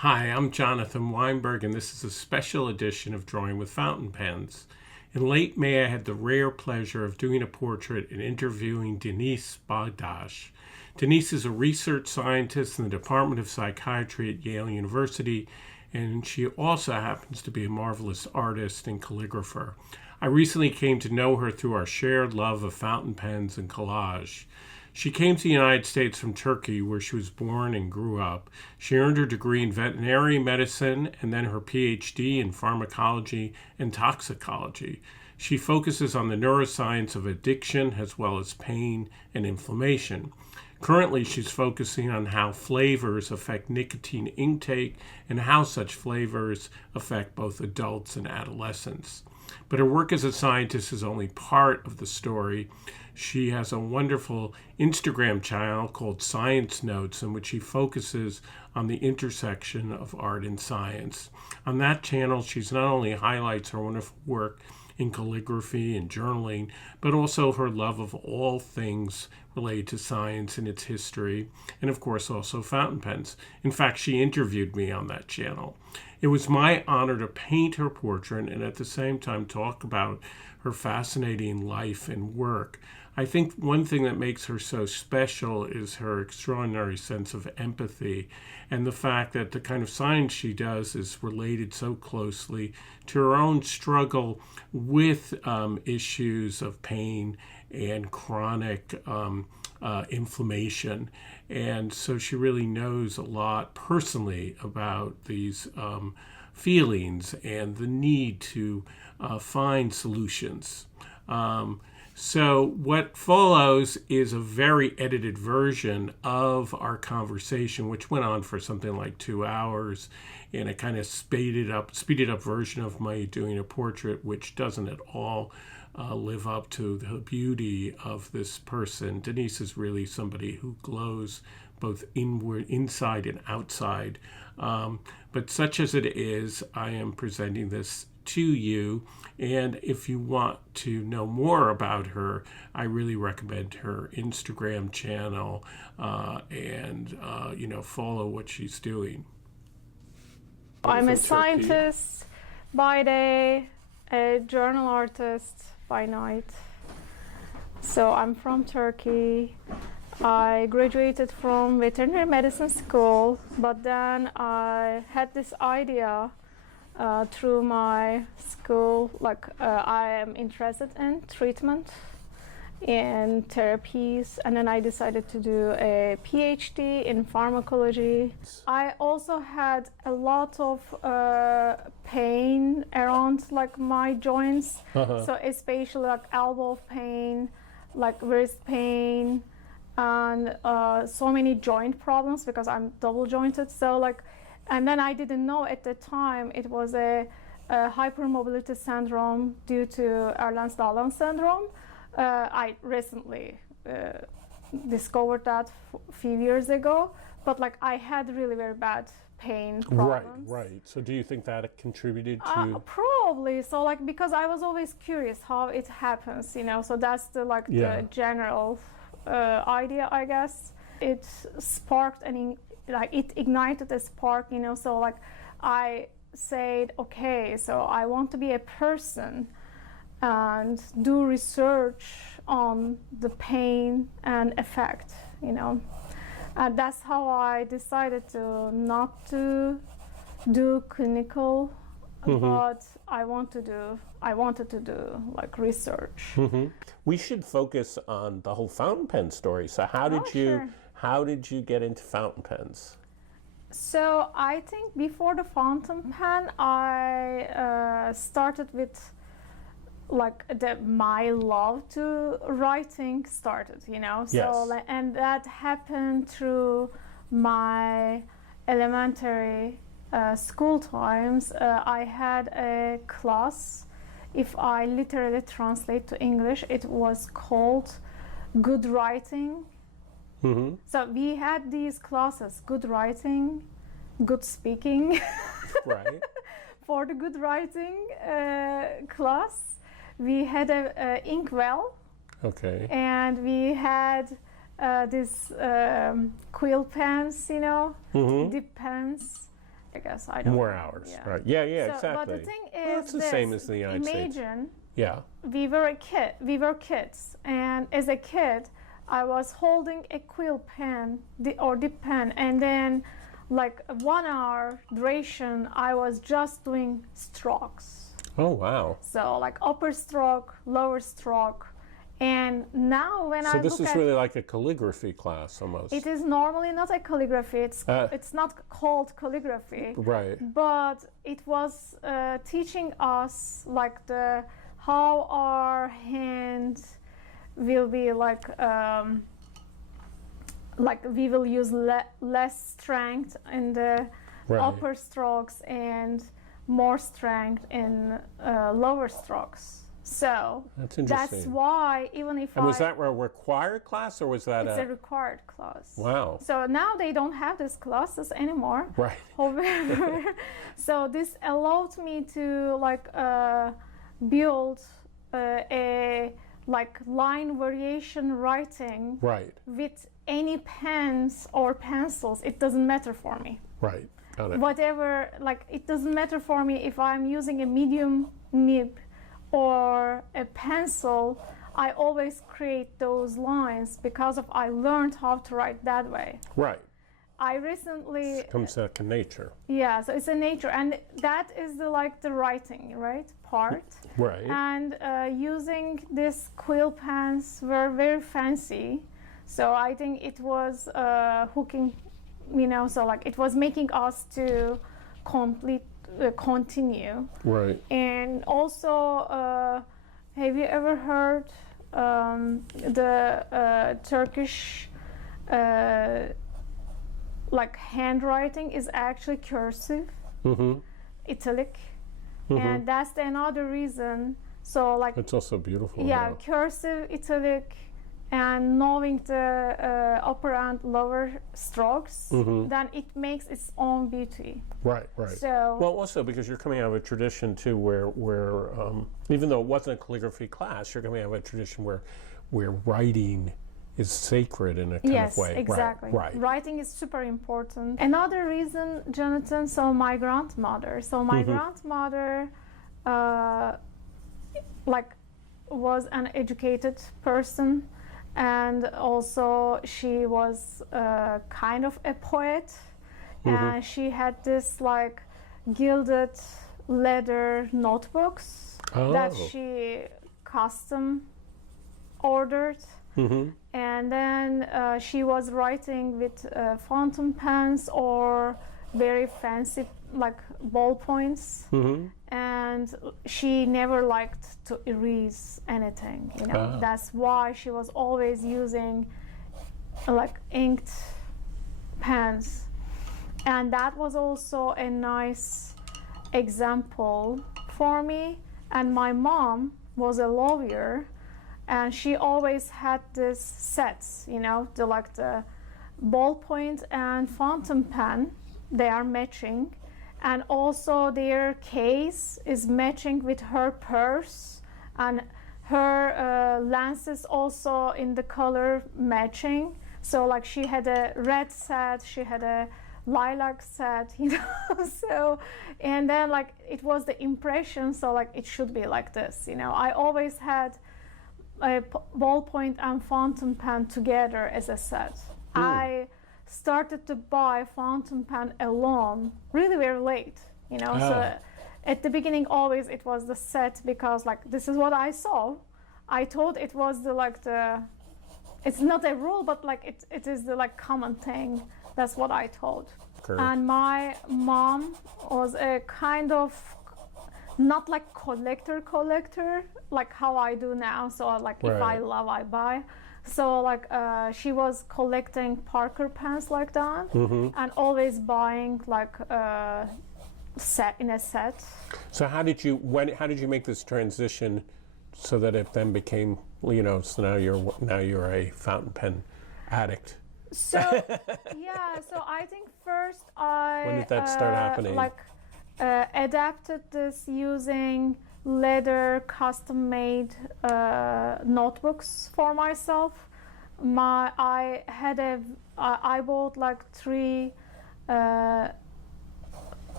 Hi, I'm Jonathan Weinberg, and this is a special edition of Drawing with Fountain Pens. In late May, I had the rare pleasure of doing a portrait and interviewing Deniz Bagdas. Deniz is a research scientist in the Department of Psychiatry at Yale University, and she also happens to be a marvelous artist and calligrapher. I recently came to know her through our shared love of fountain pens and collage. She came to the United States from Turkey, where she was born and grew up. She earned her degree in veterinary medicine and then her PhD in pharmacology and toxicology. She focuses on the neuroscience of addiction as well as pain and inflammation. Currently, she's focusing on how flavors affect nicotine intake and how such flavors affect both adults and adolescents. But her work as a scientist is only part of the story. She has a wonderful Instagram channel called Science Notes, in which she focuses on the intersection of art and science. On that channel, she's not only highlights her wonderful work in calligraphy and journaling, but also her love of all things related to science and its history, and of course also fountain pens. In fact, she interviewed me on that channel. It was my honor to paint her portrait and at the same time talk about her fascinating life and work. I think one thing that makes her so special is her extraordinary sense of empathy and the fact that the kind of science she does is related so closely to her own struggle with issues of pain and chronic inflammation. And so she really knows a lot personally about these feelings and the need to find solutions. So what follows is a very edited version of our conversation, which went on for something like 2 hours, and a kind of speeded up version of my doing a portrait, which doesn't at all live up to the beauty of this person. Deniz is really somebody who glows both inside and outside. But such as it is, I am presenting this to you. And if you want to know more about her, I really recommend her Instagram channel and follow what she's doing. I'm a scientist by day, a journal artist by night. So I'm from Turkey. I graduated from veterinary medicine school, but then I had this idea through my school, I am interested in treatment and therapies, and then I decided to do a PhD in pharmacology. I also had a lot of pain around my joints, so especially elbow pain, wrist pain, and so many joint problems because I'm double jointed. And then I didn't know at the time it was a hypermobility syndrome due to Ehlers-Danlos syndrome. I recently discovered that a few years ago, but I had really very bad pain problems. Right. So do you think that contributed to? Probably. So because I was always curious how it happens, so that's the general idea, I guess. It sparked it ignited a spark, so I said, okay, so I want to be a person and do research on the pain and effect, And that's how I decided to not to do clinical, but I wanted to do research. We should focus on the whole fountain pen story. So how did you get into fountain pens? So I think before the fountain pen, I started with my love to writing started, Yes. So and that happened through my elementary school times. I had a class. If I literally translate to English, it was called Good Writing. So we had these classes: good writing, good speaking. Right. For the good writing class, we had a inkwell. Okay. And we had these quill pens, dip pens, I guess I don't More know. hours, Yeah. right? Yeah, yeah, So, exactly. but the thing Well, is, it's the same as the United States. imagine Yeah. we were kids, and as a kid, I was holding a quill pen, or dip pen, and then like 1 hour duration, I was just doing strokes. Oh, wow. So like upper stroke, lower stroke, and now when I So look this is at really like a calligraphy class almost. it is normally not a calligraphy. It's not called calligraphy. Right. But it was teaching us like how our hand will be like we will use less strength in the Right. upper strokes and more strength in lower strokes. So That's interesting. that's why even if And was that a required class or was that it's a required class. Wow. So now they don't have these classes anymore. Right. However, so this allowed me to like build a like line variation writing Right. with any pens or pencils. It doesn't matter for me. Right. Got it. Whatever, like it doesn't matter for me if I'm using a medium nib or a pencil. I always create those lines because of I learned how to write that way. Right. I recently It comes out of nature. yeah, so it's a nature, and that is the like the writing right part. Right. And using these quill pens were very fancy, so I think it was hooking, so like it was making us to continue. Right. And also, have you ever heard the Turkish like handwriting is actually cursive, italic, and that's another reason. So like It's also beautiful. yeah, cursive, italic, and knowing the upper and lower strokes, then it makes its own beauty. Right. Right. So Well, also because you're coming out of a tradition too, where even though it wasn't a calligraphy class, you're coming out of a tradition where writing is sacred in a kind yes, of way. exactly. Right. Writing is super important. Another reason, Jonathan, so my grandmother. So my grandmother, like, was an educated person, and also she was kind of a poet, and she had this like gilded leather notebooks that she custom ordered. And then she was writing with fountain pens or very fancy like ballpoints, and she never liked to erase anything. That's why she was always using like inked pens, and that was also a nice example for me. And my mom was a lawyer, and she always had this sets, the ballpoint and fountain pen, they are matching, and also their case is matching with her purse, and her lenses also in the color matching. So like she had a red set, she had a lilac set, so, and then like it was the impression, so like it should be like this. I always had a ballpoint and fountain pen together as a set. I started to buy fountain pen alone really very late, so at the beginning always it was the set, because like this is what I saw. I thought it was it's not a rule, but like it is the like common thing. That's what I thought. Correct. And my mom was a kind of not like collector like how I do now. So like if I love, I buy. So like she was collecting Parker pens like that, and always buying like set in a set. So how did you make this transition so that it then became, so now you're a fountain pen addict? So yeah, so I think first When did that start happening? Adapted this using leather custom-made notebooks for myself. I bought like 3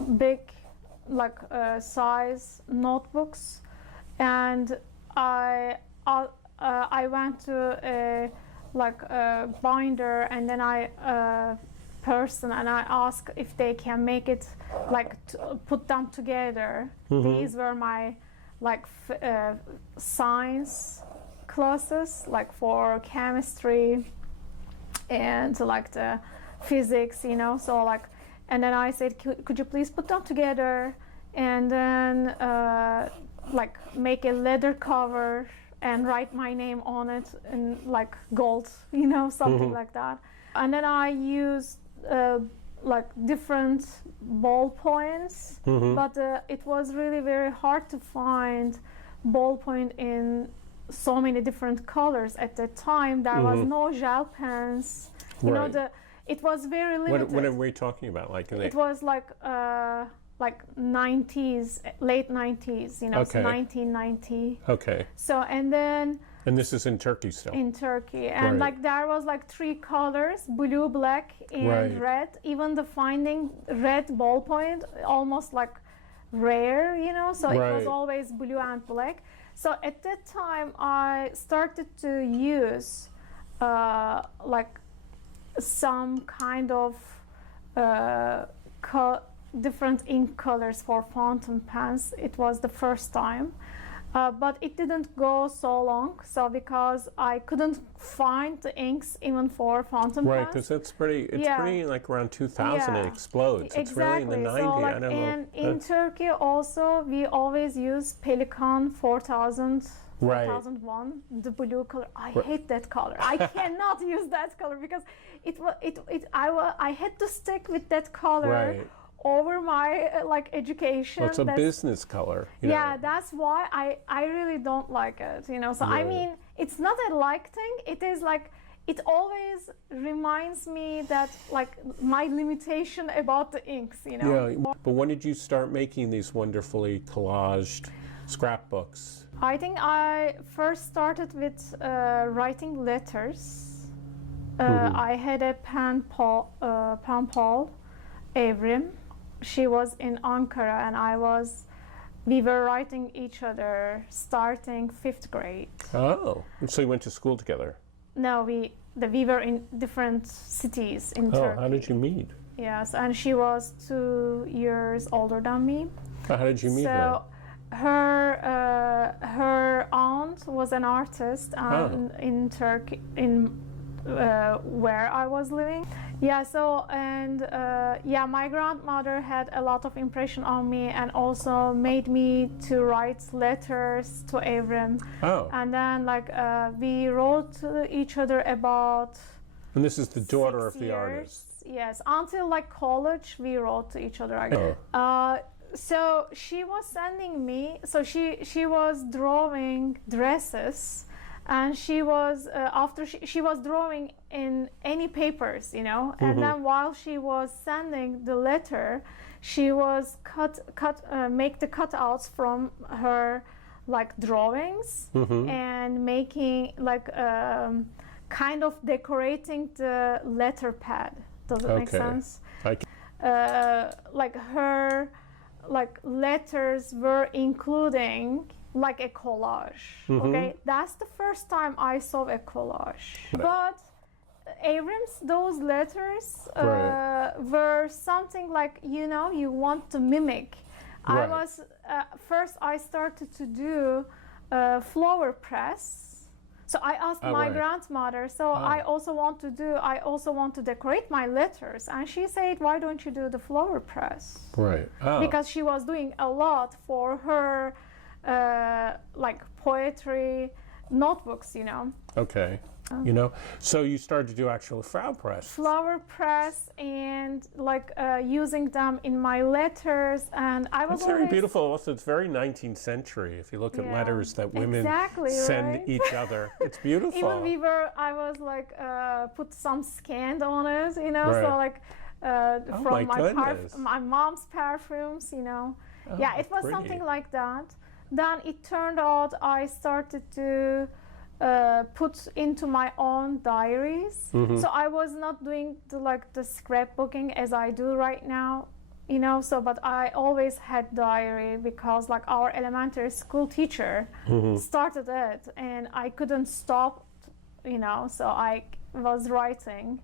big, like size notebooks, and I went to a binder, and then person, and I asked if they can make it like put them together. These were my science classes, like for chemistry and like the physics, you know. So like, and then I said, could you please put them together, and then like make a leather cover and write my name on it in like gold, you know, something like that. And then I used like different ballpoints, but it was really very hard to find ballpoint in so many different colors at that time. There was no gel pens, you know. It was very limited. What are we talking about? Like it was like 90s, late 90s, you know, so 1990. Okay. So and then. And this is in Turkey still? In Turkey. And like there was like 3 colors, blue, black, and red. Even the finding red ballpoint, almost like rare, you know, so it was always blue and black. So at that time I started to use like some kind of different ink colors for fountain pens. It was the first time. But it didn't go so long, so because I couldn't find the inks even for fountain pens. Right, because it's pretty like around 2000 it explodes. It's really in the 90s. So like I don't know. In Turkey also, we always use Pelikan 4000, 4001, the blue color. I hate that color. I cannot use that color because I had to stick with that color. Over my like education. Well, it's a business color. You know. That's why I really don't like it, you know. So I mean, it's not a like thing. It is like, it always reminds me that like my limitation about the inks, you know. Yeah, but when did you start making these wonderfully collaged scrapbooks? I think I first started with writing letters. I had a pen pal, Evrim. She was in Ankara, and we were writing each other starting 5th grade. Oh, so you went to school together? No, we were in different cities in Turkey. How did you meet? Yes, and she was 2 years older than me. How did you meet her? Her aunt was an artist in Turkey, where I was living. Yeah, so and my grandmother had a lot of impression on me, and also made me to write letters to Evrim. And then like we wrote to each other about. And this is the daughter of the years. artist. Yes, until like college we wrote to each other. So she was sending me. So she was drawing dresses. And she was after she was drawing in any papers, you know. And then while she was sending the letter, she was make the cutouts from her like drawings and making like kind of decorating the letter pad. Does it make sense? Like her like letters were including like a collage. Okay, that's the first time I saw a collage. But Evrim's those letters were something like, you know, you want to mimic. I was first I started to do flower press. So I asked my grandmother, so I also want to decorate my letters, and she said, why don't you do the flower press? Because she was doing a lot for her like poetry notebooks, you know. You know, so you started to do actual flower press and like using them in my letters, and I was very beautiful. Also, it's very 19th century. If you look at letters that women send each other, it's beautiful. Even I was like put some scan on it, you know. So like from my mom's perfumes, you know. It was something like that. Then it turned out I started to put into my own diaries. So I was not doing the scrapbooking as I do right now. you know, so but I always had diary because like our elementary school teacher started it and I couldn't stop, you know, so I was writing.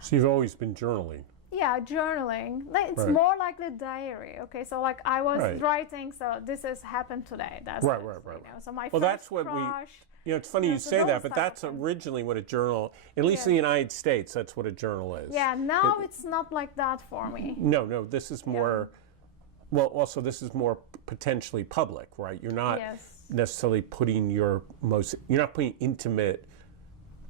So you've always been journaling. Yeah, journaling. It's Right. more like the diary. Okay, so like I was Right. writing, so this has happened today. That's Right, it, right, you right, know. So my Well, first that's what crush. you know, it's funny you so say those that, but type of that's things. originally what a journal, at least in the United States, that's what a journal is. Yeah, now it's not like that for me. No, this is more, well, also this is more potentially public, right? You're not Yes. necessarily putting you're not putting intimate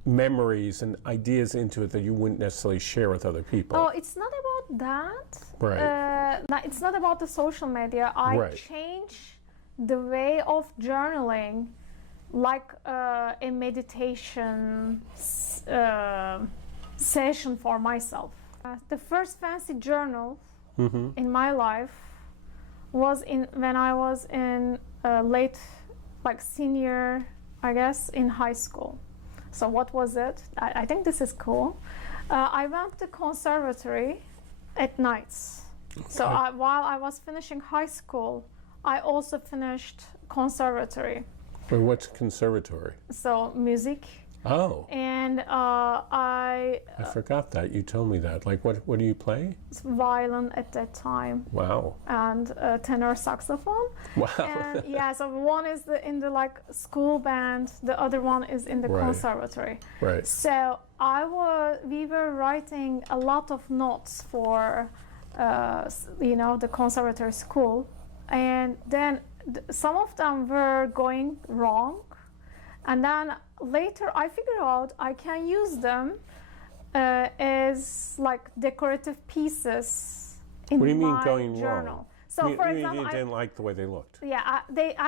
memories and ideas into it that you wouldn't necessarily share with other people. Oh, it's not about that. Right. It's not about the social media. I Right. change the way of journaling, like a meditation session for myself. The first fancy journal in my life was when I was in late, like senior, I guess, in high school. So what was it? I think this is cool. I went to conservatory at nights. So while I was finishing high school, I also finished conservatory. Or what's conservatory? So music. Oh, And I forgot that. You told me that. Like, what do you play? violin at that time Wow. and tenor saxophone. Wow. And yeah, so one is in the like school band, the other one is in the Right. conservatory. Right. So we were writing a lot of notes for, you know, the conservatory school, and then some of them were going wrong, and then later I figured out I can use them as like decorative pieces in What do you mean my going journal. wrong? So you for mean example, you didn't like the way they looked. yeah,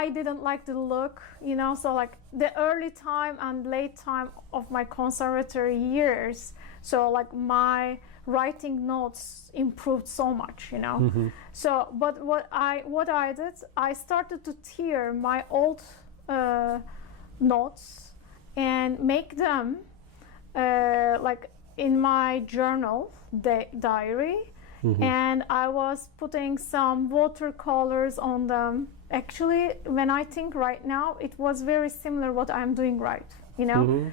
I didn't like the look, you know, so like the early time and late time of my conservatory years, so like my writing notes improved so much, you know. So but what I did, I started to tear my old notes and make them like in my journal diary. And I was putting some watercolors on them. Actually, when I think right now, it was very similar what I'm doing right, you know.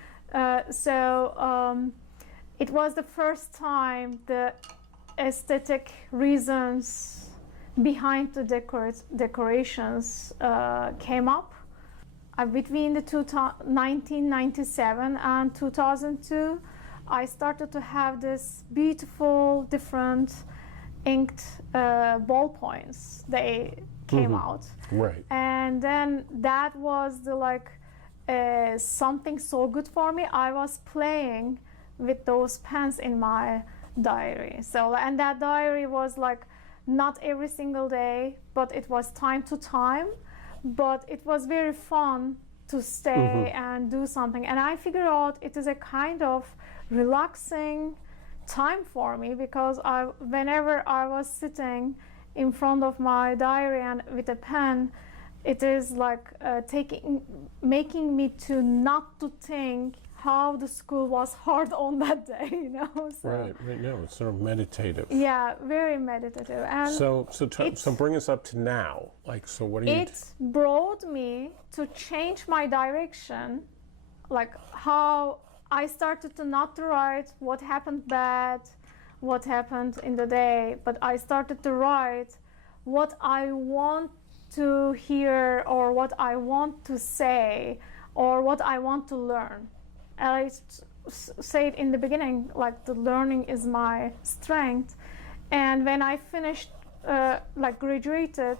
It was the first time the aesthetic reasons behind the decorations came up. Between the 1997 and 2002, I started to have this beautiful different inked ballpoints. They came out, Right. and then that was the like something so good for me. I was playing with those pens in my diary. So, and that diary was like not every single day, but it was time to time. But it was very fun to stay and do something. And I figured out it is a kind of relaxing time for me, because whenever I was sitting in front of my diary and with a pen, it is like making me to not to think how the school was hard on that day, you know. So, Right. No, it's sort of meditative. yeah, very meditative. And So bring us up to now. Like, so what do you? it brought me to change my direction, like how I started to not to write what happened bad, what happened in the day, but I started to write what I want to hear, or what I want to say, or what I want to learn. I said in the beginning, like the learning is my strength. And when I finished, like graduated,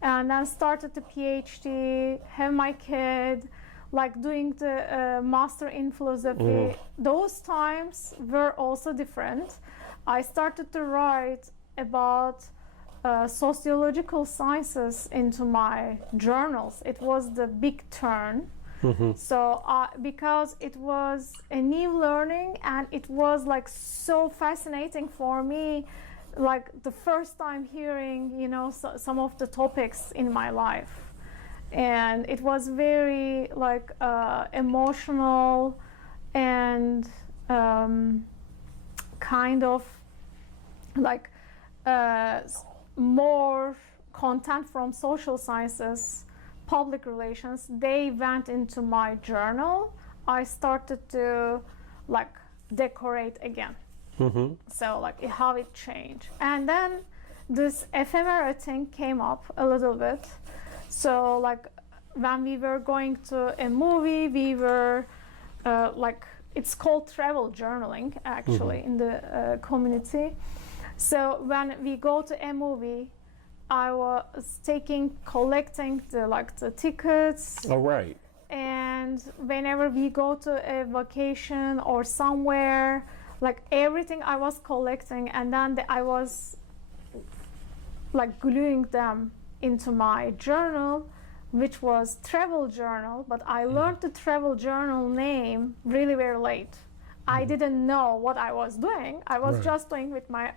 and then started the PhD, have my kid, like doing the master in philosophy, those times were also different. I started to write about sociological sciences into my journals. It was the big turn. So because it was a new learning, and it was like so fascinating for me, like the first time hearing, you know, some of the topics in my life. And it was very like emotional and kind of like more content from social sciences, public relations, they went into my journal. I started to like decorate again. So like how it changed. And then this ephemera thing came up a little bit. So like when we were going to a movie, we were like, it's called travel journaling actually in the community. So when we go to a movie, I was collecting the tickets. Oh, right. And whenever we go to a vacation or somewhere, like everything I was collecting, and then I was like gluing them into my journal, which was travel journal. But I learned the travel journal name really very late. I didn't know what I was doing. I was just doing with my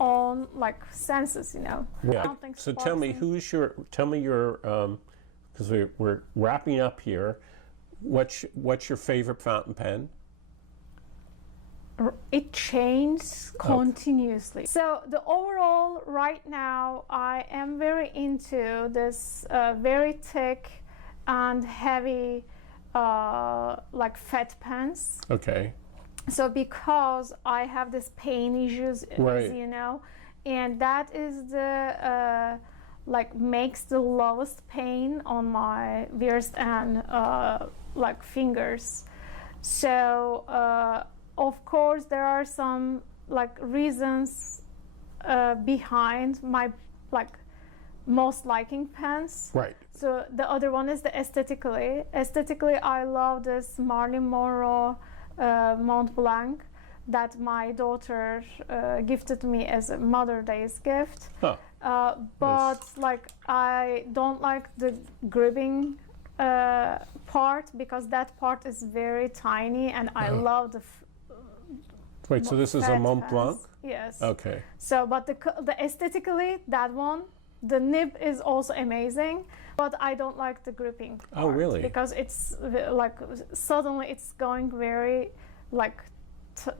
own like senses, you know. Yeah. So tell me your, because we're wrapping up here. What's your favorite fountain pen? It changes continuously. So the overall right now, I am very into this very thick and heavy like fat pens. Okay. So because I have this pain issues, as you know, and that is the like makes the lowest pain on my wrist and like fingers. So of course there are some like reasons behind my like most liking pens. Right. So the other one is the aesthetically. Aesthetically, I love this Marilyn Monroe Mont Blanc that my daughter gifted me as a Mother's Day's gift. Huh. But like I don't like the gripping part, because that part is very tiny, and I love the wait, so this is a Mont Blanc? Yes. Okay. So, but the aesthetically, that one, the nib is also amazing, but I don't like the gripping part. Oh, really? Because it's like suddenly it's going very like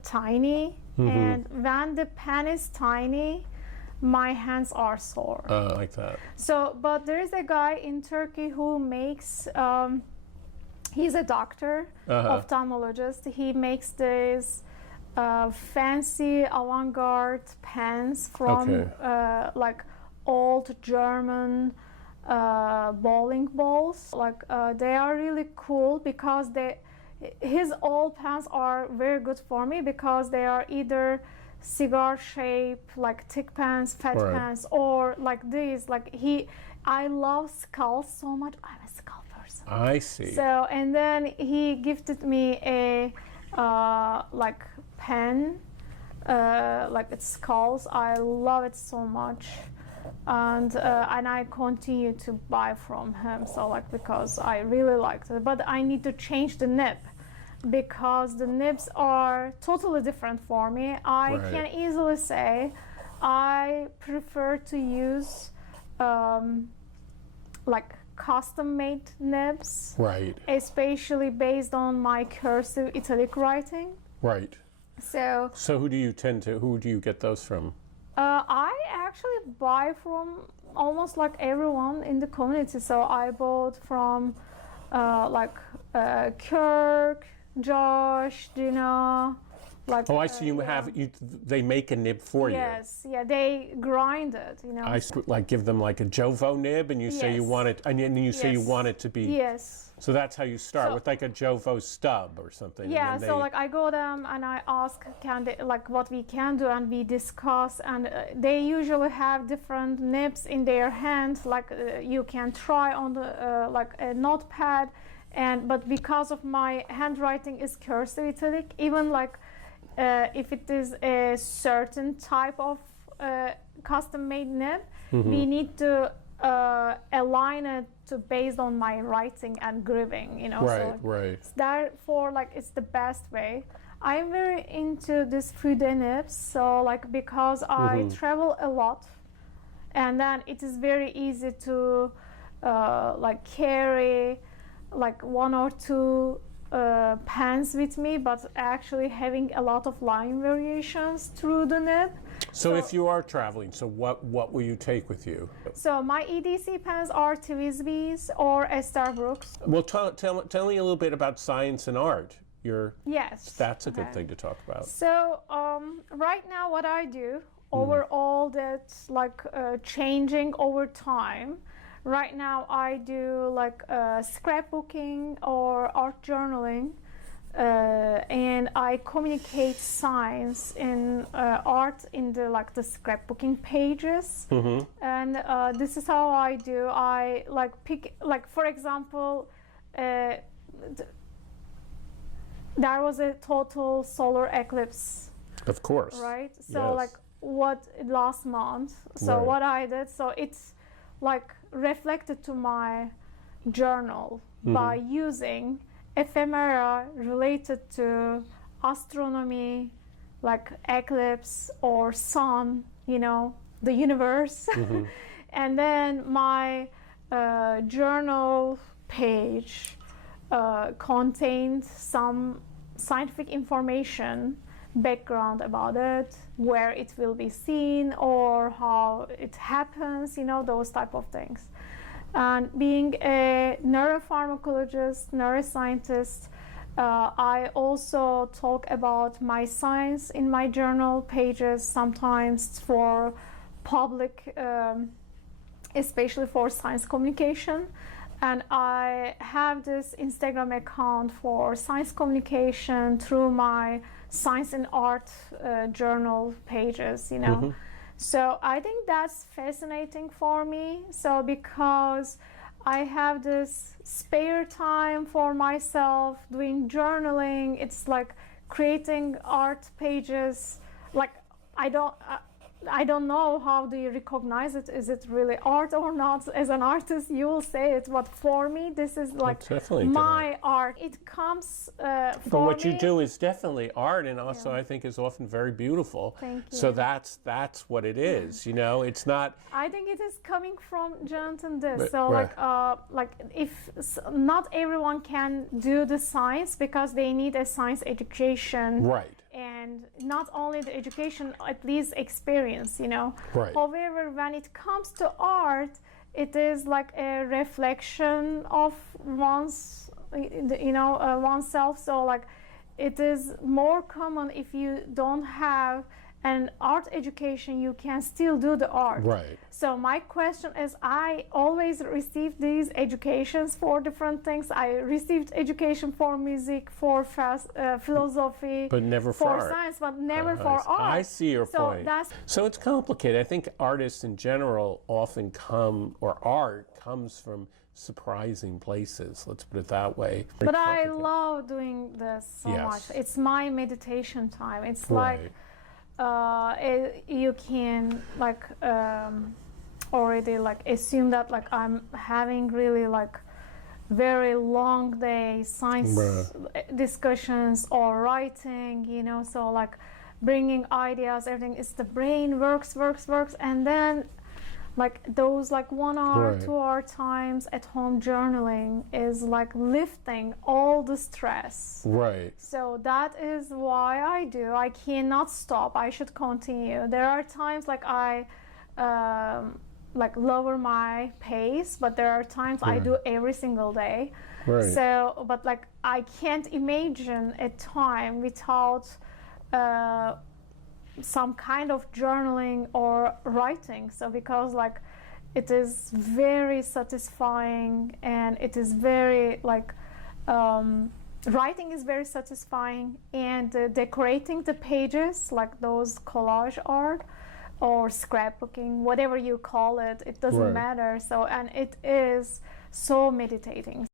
tiny, and when the pen is tiny, my hands are sore. Like that. So, but there is a guy in Turkey who makes, he's a doctor, ophthalmologist. He makes these fancy avant-garde pens from like old German bowling balls. Like they are really cool because his old pens are very good for me, because they are either cigar shape, like thick pens, fat pens, or like these. Like I love skulls so much. I'm a skull person. I see. So, and then he gifted me a like pen, like it's skulls. I love it so much, and I continue to buy from him. So like, because I really liked it, but I need to change the nib, because the nibs are totally different for me. I can easily say I prefer to use like custom-made nibs, especially based on my cursive italic writing. Right. So who do you get those from? I actually buy from almost like everyone in the community. So I bought from like Kirk, Josh, Dina, like. Oh, I see. You have they make a nib for you. Yes, yeah, they grind it. You know. I like give them like a Jovo nib, and you say you want it, and then you say you want it to be. Yes. So that's how you start, with like a Jovo stub or something. Yeah. So like I go them and I ask, can they, like what we can do, and we discuss, and they usually have different nibs in their hands. Like you can try on the like a notepad. But because of my handwriting is cursive italic, even like if it is a certain type of custom-made nib, we need to align it based on my writing and gripping, you know. Therefore, like it's the best way. I'm very into this Fude nibs, so like because I travel a lot, and then it is very easy to like carry like one or two pens with me, but actually having a lot of line variations through the nib. So if you are traveling, so what will you take with you? So my EDC pens are Twisby's or Esterbrook's. Well, tell me a little bit about science and art. Yes. That's a good thing to talk about. So right now what I do, overall that's like changing over time. Right now I do like scrapbooking or art journaling. And I communicate science in art in the scrapbooking pages, and this is how I do. I pick for example, there was a total solar eclipse. Of course. Right. So yes. what last month. So right. what I did. So it's reflected to my journal by using ephemera related to astronomy, like eclipse or sun, the universe. And then my journal page contained some scientific information, background about it, where it will be seen or how it happens, those type of things. And being a neuropharmacologist, neuroscientist, I also talk about my science in my journal pages, sometimes for public, especially for science communication. And I have this Instagram account for science communication through my science and art journal pages, So I think that's fascinating for me. So because I have this spare time for myself doing journaling, it's like creating art pages. Like I don't know how do you recognize it. Is it really art or not? As an artist, you will say it. But for me, this is like my art. It comes But what you do is definitely art, and also I think is often very beautiful. Thank you. So that's what it is. It's not. I think it is coming from Jonathan Diss. But, so if not everyone can do the science because they need a science education. Right. And not only the education, at least experience, Right. However, when it comes to art, it is like a reflection of oneself. So it is more common if you don't have an art education, you can still do the art. Right. So my question is, I always received these educations for different things. I received education for music, for philosophy, but never for art. science, but never for art. I see your point. So it's complicated. I think artists in general often art comes from surprising places. Let's put it that way. But I love doing this so much. It's my meditation time. It's like you can already assume that I'm having really very long day science discussions or writing, so bringing ideas, everything is the brain works, and then those 1 hour, 2 hour times at home journaling is lifting all the stress. Right. So that is why I do. I cannot stop. I should continue. There are times I lower my pace, but there are times I do every single day. Right. So, but I can't imagine a time without some kind of journaling or writing. So because it is very satisfying, and it is very writing is very satisfying, and decorating the pages, those collage art or scrapbooking, whatever you call it, it doesn't matter. So, and it is so meditating.